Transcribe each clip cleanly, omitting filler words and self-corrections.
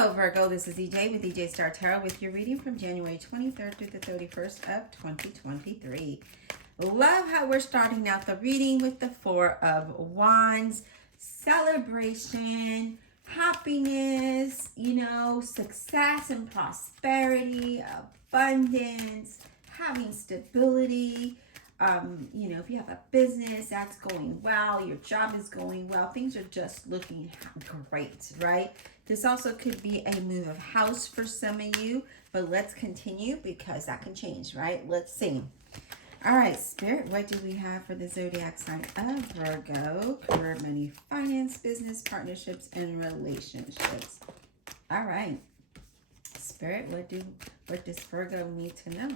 Hello, Virgo. This is EJ with EJ Star Tarot with your reading from January 23rd through the 31st of 2023. Love how we're starting out the reading with the Four of Wands. Celebration, happiness, success and prosperity, abundance, having stability. If you have a business that's going well, your job is going well, things are just looking great, right? This also could be a move of house for some of you, but let's continue because that can change, right? Let's see. All right, Spirit, what do we have for the zodiac sign of Virgo? Career, money, finance, business, partnerships, and relationships. All right, Spirit, what does Virgo need to know?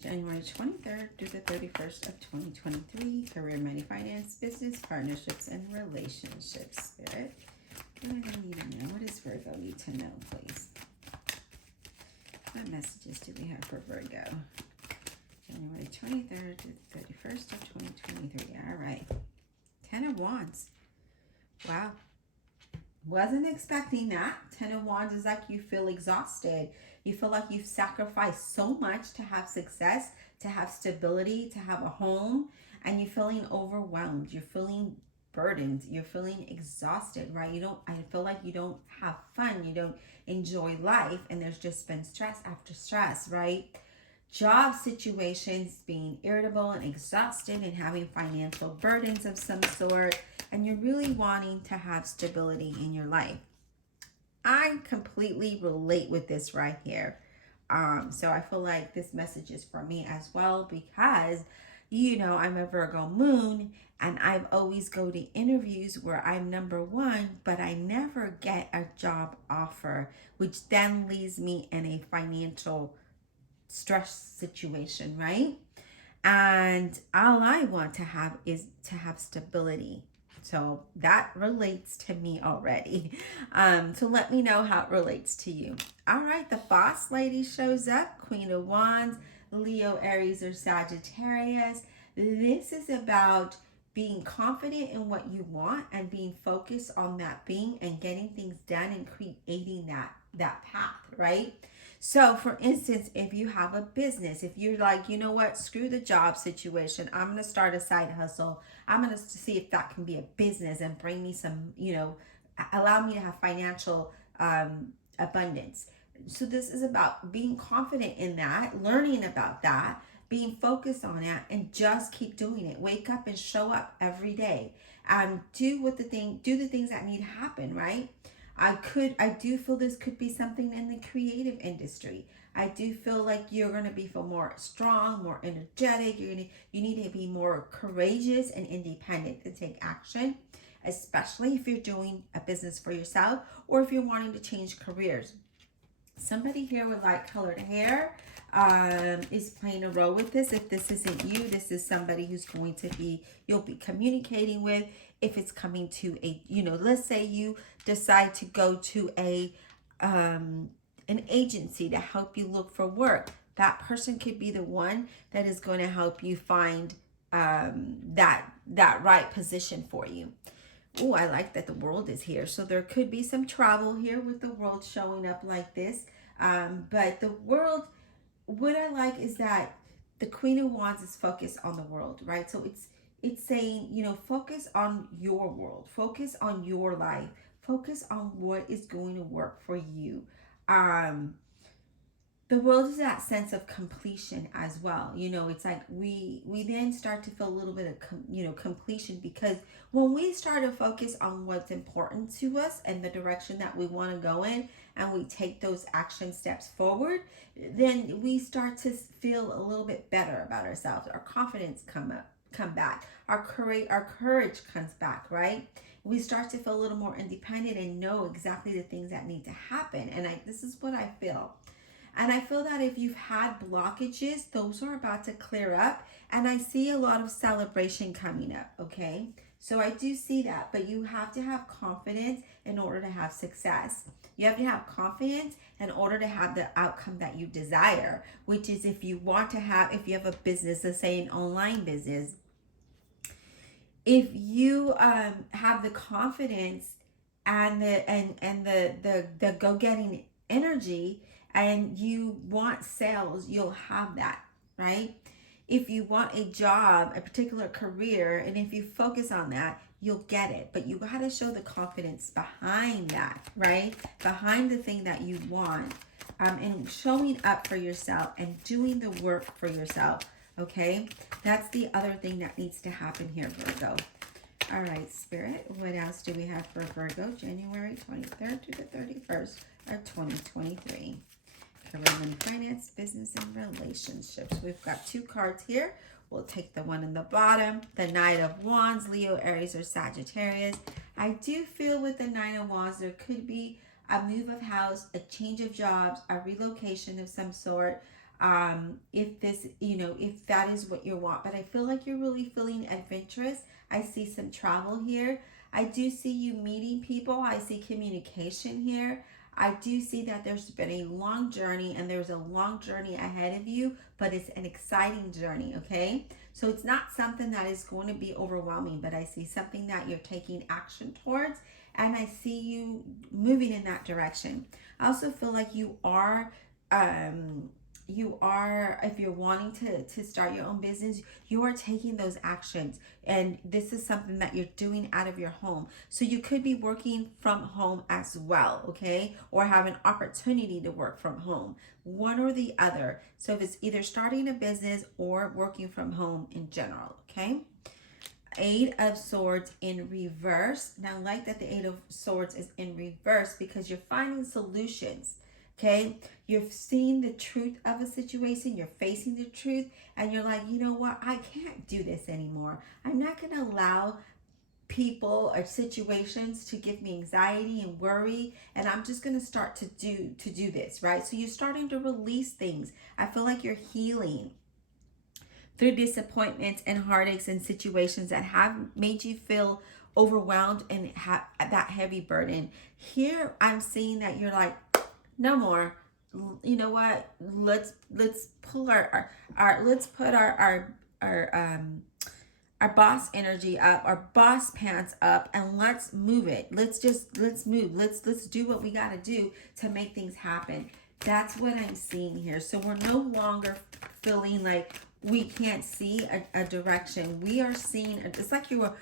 January 23rd through the 31st of 2023. Career, money, finance, business, partnerships, and relationships. Spirit, what do they need to know? What does Virgo need to know, please? What messages do we have for Virgo? January 23rd to the 31st of 2023. All right. 10 of Wands. Wow. Wasn't expecting that. 10 of Wands is like you feel exhausted. You feel like you've sacrificed so much to have success, to have stability, to have a home, and you're feeling overwhelmed. You're feeling burdened. You're feeling exhausted, right? I feel like you don't have fun. You don't enjoy life, and there's just been stress after stress, right? Job situations, being irritable and exhausted and having financial burdens of some sort, and you're really wanting to have stability in your life. I completely relate with this right here. So I feel like this message is for me as well because, I'm a Virgo moon and I've always go to interviews where I'm number one, but I never get a job offer, which then leaves me in a financial stress situation, right? And all I want to have is to have stability. So that relates to me already. So let me know how it relates to you. All right, the boss lady shows up, Queen of Wands, Leo, Aries, or Sagittarius. This is about being confident in what you want and being focused on that thing and getting things done and creating that path, right? So for instance, if you have a business, if you're like, you know what, screw the job situation, I'm going to start a side hustle. I'm going to see if that can be a business and bring me some, allow me to have financial abundance. So this is about being confident in that, learning about that, being focused on it, and just keep doing it. Wake up and show up every day. Do the things that need to happen, right? I do feel this could be something in the creative industry. I do feel like you're going to feel more strong, more energetic. You need to be more courageous and independent to take action, especially if you're doing a business for yourself or if you're wanting to change careers. Somebody here with light colored hair is playing a role with this. If this isn't you, this is somebody who's you'll be communicating with. If it's coming to let's say you decide to go to an agency to help you look for work. That person could be the one that is going to help you find that right position for you. Oh, I like that the world is here. So there could be some travel here with the world showing up like this. But the world, what I like is that the Queen of Wands is focused on the world, right? So it's saying, focus on your world, focus on your life, focus on what is going to work for you. The world is that sense of completion as well. It's like we then start to feel a little bit of completion, because when we start to focus on what's important to us and the direction that we want to go in, and we take those action steps forward, then we start to feel a little bit better about ourselves. Our confidence come back. Our courage comes back, right? We start to feel a little more independent and know exactly the things that need to happen. And this is what I feel. And I feel that if you've had blockages, those are about to clear up. And I see a lot of celebration coming up, okay? So I do see that, but you have to have confidence in order to have success. You have to have confidence in order to have the outcome that you desire, which is if you have a business, let's say an online business, if you have the confidence and the go-getting energy, and you want sales, you'll have that, right? If you want a job, a particular career, and if you focus on that, you'll get it. But you got to show the confidence behind that, right? Behind the thing that you want, and showing up for yourself and doing the work for yourself, okay? That's the other thing that needs to happen here, Virgo. All right, Spirit, what else do we have for Virgo? January 23rd to the 31st of 2023. Career and finance, business, and relationships. We've got 2 cards here. We'll take the one in the bottom, the Knight of Wands, Leo, Aries, or Sagittarius. I do feel with the Nine of Wands, there could be a move of house, a change of jobs, a relocation of some sort. If this, if that is what you want, but I feel like you're really feeling adventurous. I see some travel here. I do see you meeting people. I see communication here. I do see that there's been a long journey, and there's a long journey ahead of you, but it's an exciting journey, okay? So it's not something that is going to be overwhelming, but I see something that you're taking action towards, and I see you moving in that direction. I also feel like you are, if you're wanting to start your own business, you are taking those actions, and this is something that you're doing out of your home. So you could be working from home as well, okay, or have an opportunity to work from home, one or the other. So if it's either starting a business or working from home in general, okay. Eight of Swords in reverse. Now, I like that the Eight of Swords is in reverse because you're finding solutions. Okay, you're seeing the truth of a situation, you're facing the truth, and you're like, you know what, I can't do this anymore. I'm not going to allow people or situations to give me anxiety and worry, and I'm just going to start to do this, right? So you're starting to release things. I feel like you're healing through disappointments and heartaches and situations that have made you feel overwhelmed and have that heavy burden. Here I'm seeing that you're like, no more. You know what? Let's pull our let's put our boss energy up, our boss pants up, and let's move it. Let's move. Let's do what we got to do to make things happen. That's what I'm seeing here. So we're no longer feeling like we can't see a direction. We are seeing, it's like you are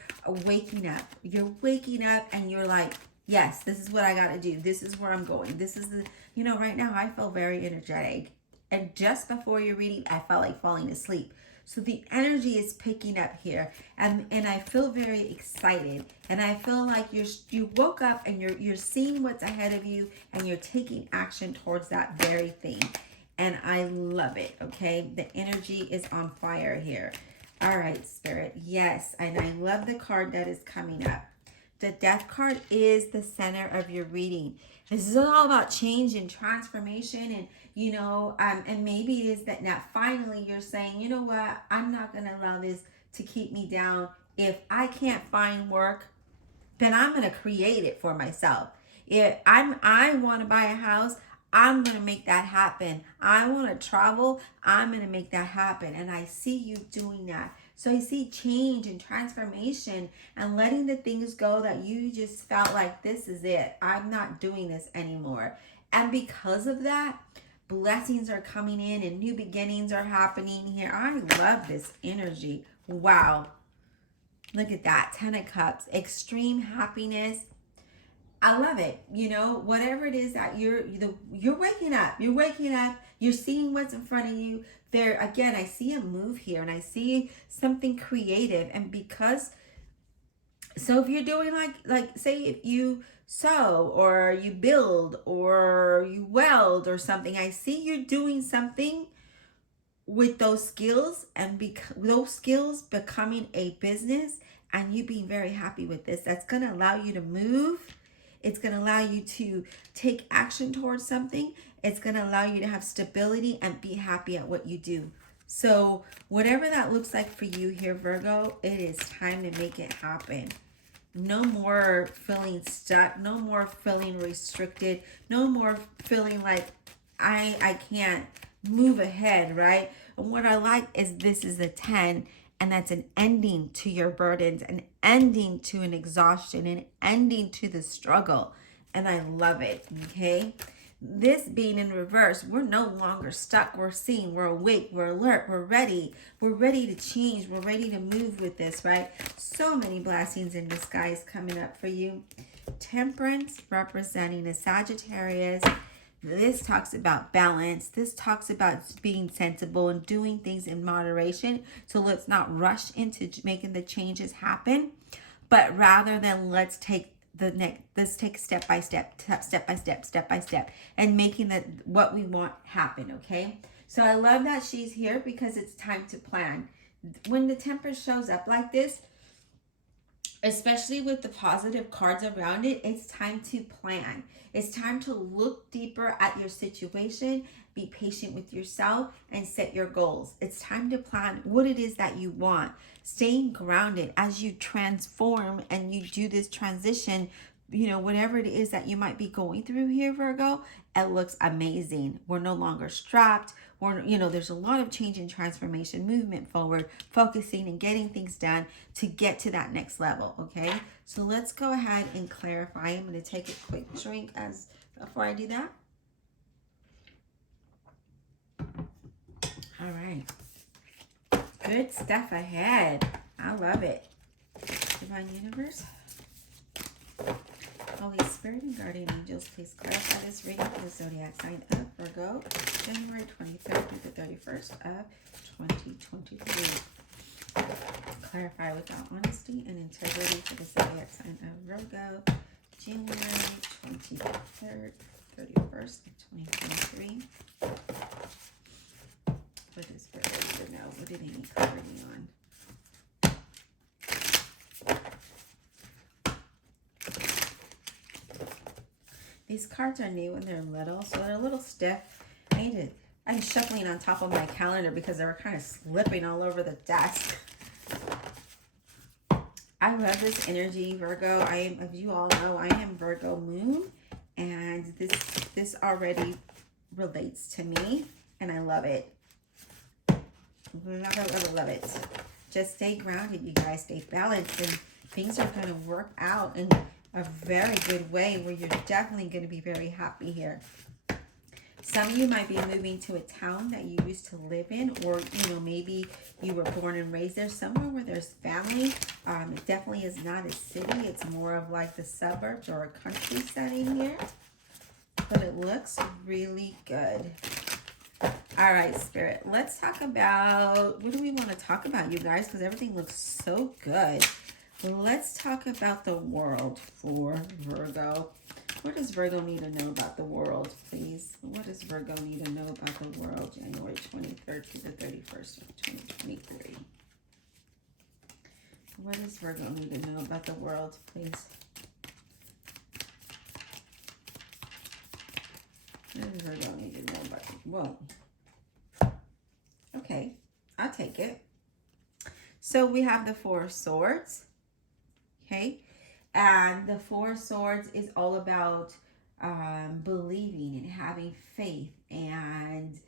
waking up. You're waking up and you're like, yes, this is what I got to do. This is where I'm going. This is the, right now I feel very energetic. And just before your reading, I felt like falling asleep. So the energy is picking up here. And I feel very excited. And I feel like you woke up and you're seeing what's ahead of you, and you're taking action towards that very thing. And I love it, okay? The energy is on fire here. All right, Spirit. Yes, and I love the card that is coming up. The Death card is the center of your reading. This is all about change and transformation, and and maybe it is that now finally you're saying, you know what, I'm not going to allow this to keep me down. If I can't find work, then I'm going to create it for myself. If I want to buy a house, I'm going to make that happen. I want to travel, I'm going to make that happen. And I see you doing that. So I see change and transformation and letting the things go that you just felt like, this is it. I'm not doing this anymore. And because of that, blessings are coming in and new beginnings are happening here. I love this energy. Wow. Look at that. 10 of Cups. Extreme happiness. I love it. Whatever it is that you're waking up. You're waking up. You're seeing what's in front of you. There again, I see a move here, and I see something creative. And so if you're doing like say if you sew or you build or you weld or something, I see you're doing something with those skills, and those skills becoming a business, and you being very happy with this. That's going to allow you to move. It's going to allow you to take action towards something. It's going to allow you to have stability and be happy at what you do. So whatever that looks like for you here, Virgo, it is time to make it happen. No more feeling stuck. No more feeling restricted. No more feeling like I can't move ahead, right? And what I like is this is a 10, and that's an ending to your burdens, an ending to an exhaustion, an ending to the struggle. And I love it, okay? This being in reverse, we're no longer stuck. We're seeing, we're awake, we're alert, we're ready. We're ready to change. We're ready to move with this, right? So many blessings in disguise coming up for you. Temperance representing a Sagittarius. This talks about balance. This talks about being sensible and doing things in moderation. So let's not rush into making the changes happen, but rather than let's take step by step, and making that what we want happen, okay? So I love that she's here because it's time to plan. When the Temperance shows up like this, especially with the positive cards around it, it's time to plan. It's time to look deeper at your situation, be patient with yourself, and set your goals. It's time to plan what it is that you want. Staying grounded as you transform and you do this transition, whatever it is that you might be going through here, Virgo, it looks amazing. We're no longer strapped. There's a lot of change and transformation, movement forward, focusing and getting things done to get to that next level, okay? So let's go ahead and clarify. I'm going to take a quick drink before I do that. All right. Good stuff ahead. I love it. Divine Universe, Holy Spirit, and Guardian Angels, please clarify this reading for the zodiac sign of Virgo, January 23rd through the 31st of 2023. Clarify without honesty and integrity for the zodiac sign of Virgo, January 23rd, 31st of 2023. What does Virgo need to know? What do they need clarity on? These cards are new and they're little, so they're a little stiff. I'm shuffling on top of my calendar because they were kind of slipping all over the desk. I love this energy, Virgo. As you all know, I am Virgo moon, and this already relates to me, and I love it. Love it, love it, love it. Just stay grounded, you guys. Stay balanced, and things are going to work out in a very good way where you're definitely going to be very happy here. Some of you might be moving to a town that you used to live in, or maybe you were born and raised there, somewhere where there's family. It definitely is not a city. It's more of like the suburbs or a country setting here, but it looks really good. All right, Spirit, let's talk about, what do we want to talk about, you guys? Because everything looks so good. Let's talk about the world for Virgo. What does Virgo need to know about the world, please? What does Virgo need to know about the world, January 23rd to the 31st of 2023? What does Virgo need to know about the world, please? What does Virgo need to know about the world? Okay, I'll take it. So we have the Four of Swords. Okay, and the Four of Swords is all about believing and having faith and,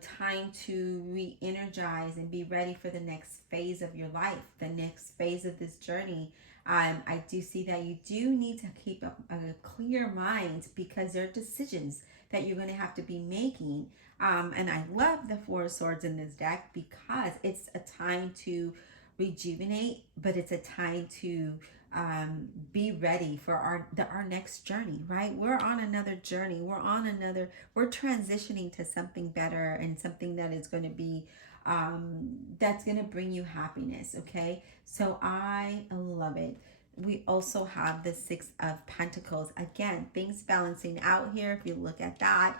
time to re-energize and be ready for the next phase of your life, the next phase of this journey. I do see that you do need to keep a clear mind because there are decisions that you're going to have to be making. And I love the Four of Swords in this deck because it's a time to rejuvenate, but it's a time to be ready for our next journey, right? We're on another journey. We're transitioning to something better and something that is going to be that's going to bring you happiness. Okay, so I love it. We also have the Six of Pentacles. Again, things balancing out here. If you look at that,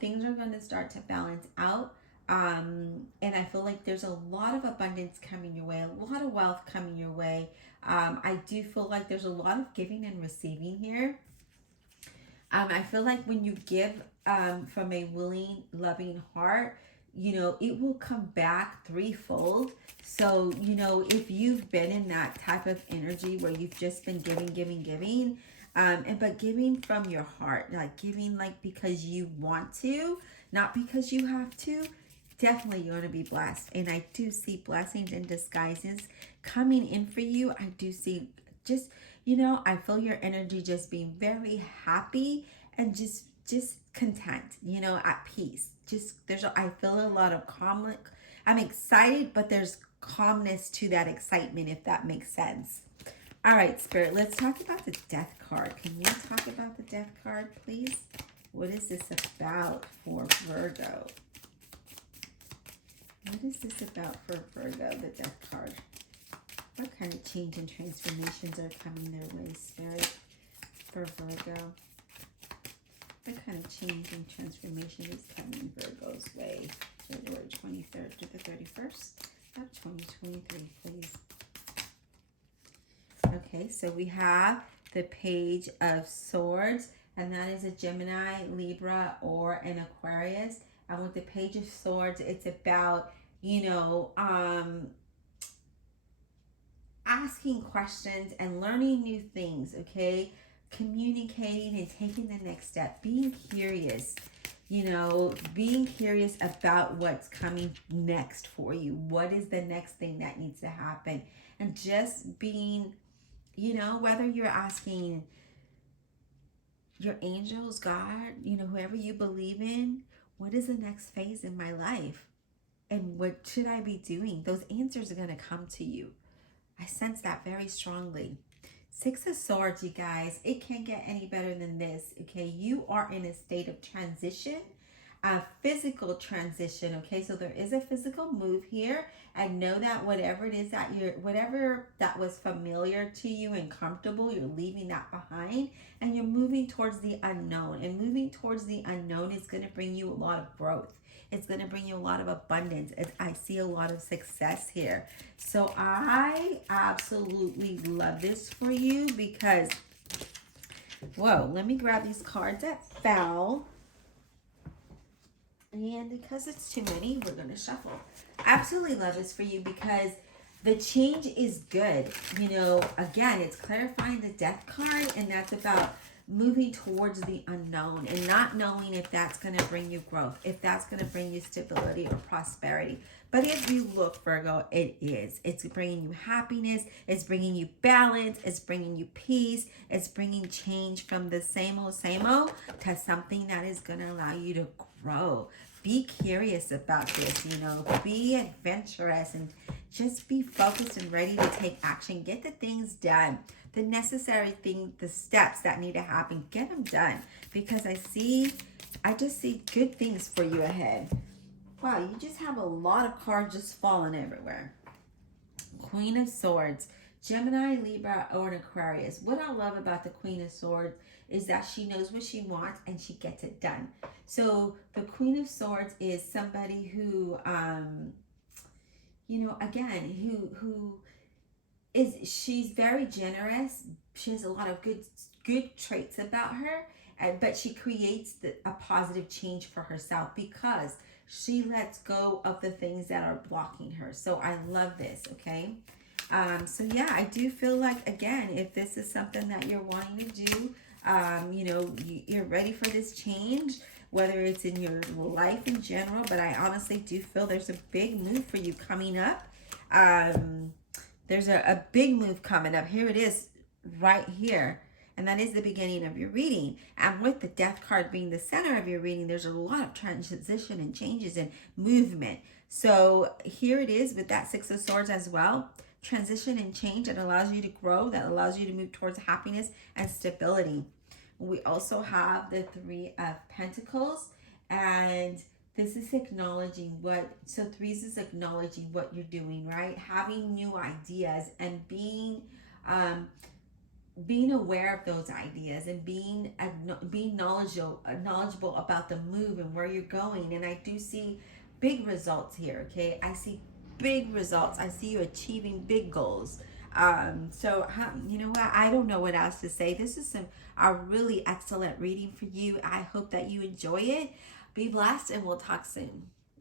things are going to start to balance out. And I feel like there's a lot of abundance coming your way, a lot of wealth coming your way. I do feel like there's a lot of giving and receiving here. I feel like when you give from a willing, loving heart, it will come back threefold. So, if you've been in that type of energy where you've just been giving, but giving from your heart, like giving like because you want to, not because you have to, definitely you're going to be blessed. And I do see blessings in disguises coming in for you. I do see just, I feel your energy just being very happy and just content, at peace. Just I feel a lot of calm. I'm excited, but there's calmness to that excitement, if that makes sense. All right, Spirit, let's talk about the Death card. Can we talk about the Death card, please? What is this about for Virgo? What is this about for Virgo, the Death card? What kind of change and transformations are coming their way, Spirit, for Virgo? What kind of change and transformation is coming Virgo's way? February 23rd to the 31st of 2023, please. Okay, so we have the Page of Swords, and that is a Gemini, Libra, or an Aquarius. And with the Page of Swords, it's about, asking questions and learning new things, okay? Communicating and taking the next step. Being curious, being curious about what's coming next for you. What is the next thing that needs to happen? And just being, whether you're asking your angels, God, whoever you believe in, what is the next phase in my life? And what should I be doing? Those answers are going to come to you. I sense that very strongly. Six of Swords, you guys, it can't get any better than this, okay? You are in a state of transition, a physical transition, okay? So there is a physical move here. And know that whatever it is that whatever that was familiar to you and comfortable, you're leaving that behind and you're moving towards the unknown. And moving towards the unknown is going to bring you a lot of growth. It's going to bring you a lot of abundance. I see a lot of success here. So I absolutely love this for you because, whoa, let me grab these cards that fell. And because it's too many, we're going to shuffle. Absolutely love this for you because the change is good. Again, it's clarifying the Death card, and that's about moving towards the unknown and not knowing if that's going to bring you growth, if that's going to bring you stability or prosperity. But if you look, Virgo, it is. It's bringing you happiness. It's bringing you balance. It's bringing you peace. It's bringing change from the same old to something that is going to allow you to grow. Be curious about this, be adventurous and just be focused and ready to take action. Get the things done. The necessary things, the steps that need to happen, get them done. Because I just see good things for you ahead. Wow, you just have a lot of cards just falling everywhere. Queen of Swords, Gemini, Libra, or an Aquarius. What I love about the Queen of Swords is that she knows what she wants and she gets it done. So the Queen of Swords is somebody who, she's very generous. She has a lot of good traits about her, but she creates a positive change for herself because she lets go of the things that are blocking her. So I love this, okay? So yeah, I do feel like, again, if this is something that you're wanting to do, you're ready for this change, whether it's in your life in general, but I honestly do feel there's a big move for you coming up. There's a big move coming up. Here it is right here. And that is the beginning of your reading. And with the Death card being the center of your reading, there's a lot of transition and changes and movement. So here it is with that Six of Swords as well. Transition and change that allows you to grow, that allows you to move towards happiness and stability. We also have the Three of Pentacles, and this is acknowledging threes is acknowledging what you're doing, right? Having new ideas and being aware of those ideas and being knowledgeable about the move and where you're going. And I do see big results here, okay? I see big results. I see you achieving big goals. So you know what? I don't know what else to say. This is a really excellent reading for you. I hope that you enjoy it. Be blessed, and we'll talk soon.